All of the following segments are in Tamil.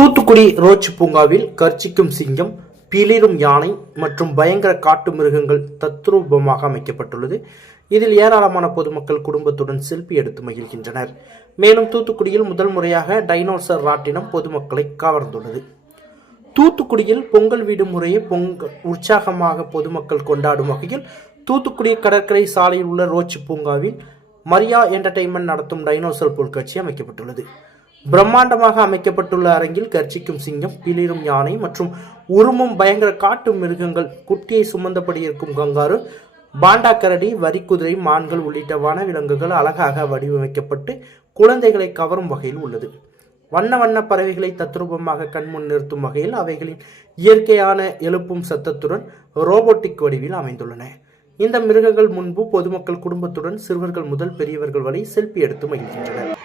தூத்துக்குடி ரோச் பூங்காவில் கர்ச்சிக்கும் சிங்கம், பிளிரும் யானை மற்றும் பயங்கர காட்டு மிருகங்கள் தத்ரூபமாக அமைக்கப்பட்டுள்ளது. இதில் ஏராளமான பொதுமக்கள் குடும்பத்துடன் செல்ஃபி எடுத்து மகிழ்கின்றனர். மேலும் தூத்துக்குடியில் முதல் முறையாக டைனோசர் ராட்டினம் பொதுமக்களை கவர்ந்துள்ளது. தூத்துக்குடியில் பொங்கல் விடுமுறையை உற்சாகமாக பொதுமக்கள் கொண்டாடும் வகையில் தூத்துக்குடி கடற்கரை சாலையில் உள்ள ரோச் பூங்காவில் மரியா என்டர்டெயின்மெண்ட் நடத்தும் டைனோசர் பொருட்காட்சி அமைக்கப்பட்டுள்ளது. பிரம்மாண்டமாக அமைக்கப்பட்டுள்ள அரங்கில் கர்ச்சிக்கும் சிங்கம், பிளிரும் யானை மற்றும் உருமும் பயங்கர காட்டு மிருகங்கள், குட்டியை சுமந்தபடி இருக்கும் கங்காரு, பாண்டா கரடி, வரிக்குதிரை, மான்கள் உள்ளிட்ட வனவிலங்குகள் அழகாக வடிவமைக்கப்பட்டு குழந்தைகளை கவரும் வகையில் உள்ளது. வண்ண வண்ண பறவைகளை தத்ரூபமாக கண்முன் நிறுத்தும் வகையில் அவைகளின் இயற்கையான எழுப்பும் சத்தத்துடன் ரோபோட்டிக் வடிவில் அமைந்துள்ளன. இந்த மிருகங்கள் முன்பு பொதுமக்கள் குடும்பத்துடன் சிறுவர்கள் முதல் பெரியவர்கள் வரை செல்ஃபி எடுத்து மகிழ்கின்றனர்.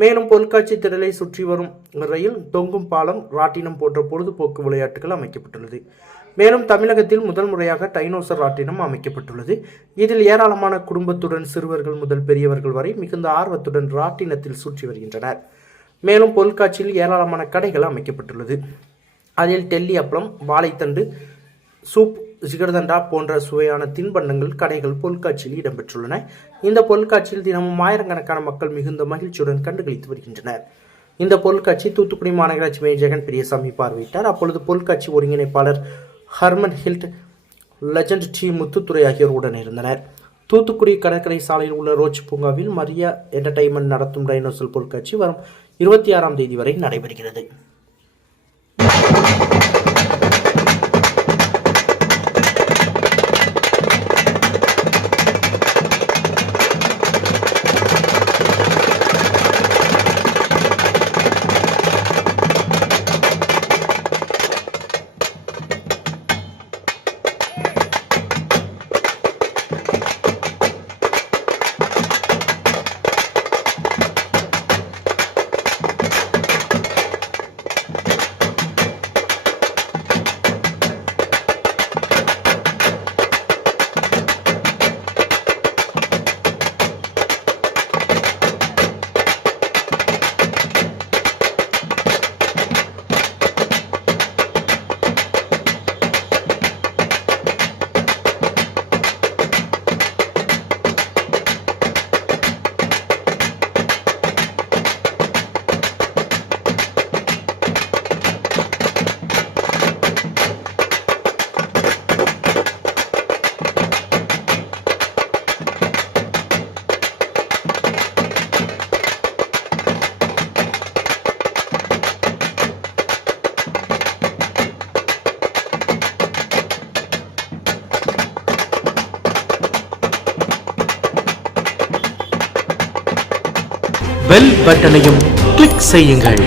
மேலும் பொருட்காட்சி திடலை சுற்றி வரும் ரயில், தொங்கும் பாலம், ராட்டினம் போன்ற பொழுதுபோக்கு விளையாட்டுகள் அமைக்கப்பட்டுள்ளது. மேலும் தமிழகத்தில் முதல் முறையாக டைனோசர் ராட்டினம் அமைக்கப்பட்டுள்ளது. இதில் ஏராளமான குடும்பத்துடன் சிறுவர்கள் முதல் பெரியவர்கள் வரை மிகுந்த ஆர்வத்துடன் ராட்டினத்தில் சுற்றி வருகின்றனர். மேலும் பொருட்காட்சியில் ஏராளமான கடைகள் அமைக்கப்பட்டுள்ளது. அதில் டெல்லி அப்பளம், வாழைத்தண்டு, சூப், ஜிகர்தண்டா போன்ற சுவையான தின்பண்டங்கள் கடைகள் பொருட்காட்சியில் இடம்பெற்றுள்ளன. இந்த பொருட்காட்சியில் தினமும் ஆயிரக்கணக்கான மக்கள் மிகுந்த மகிழ்ச்சியுடன் கண்டுகளித்து வருகின்றனர். இந்த பொருட்காட்சி தூத்துக்குடி மாநகராட்சி மேயர் ஜெகன் பெரியசாமி பார்வையிட்டார். அப்பொழுது பொருட்காட்சி ஒருங்கிணைப்பாளர் ஹர்மன் ஹில்ட், லெஜண்ட் டி முத்துத்துறை ஆகியோர் உடன் இருந்தனர். தூத்துக்குடி கடற்கரை சாலையில் உள்ள ரோச் பூங்காவில் மரியா என்டர்டெயின்மெண்ட் நடத்தும் டைனோசர் பொருட்காட்சி வரும் 26ஆம் தேதி வரை நடைபெறுகிறது. பெல் பட்டனையும் கிளிக் செய்யுங்கள்.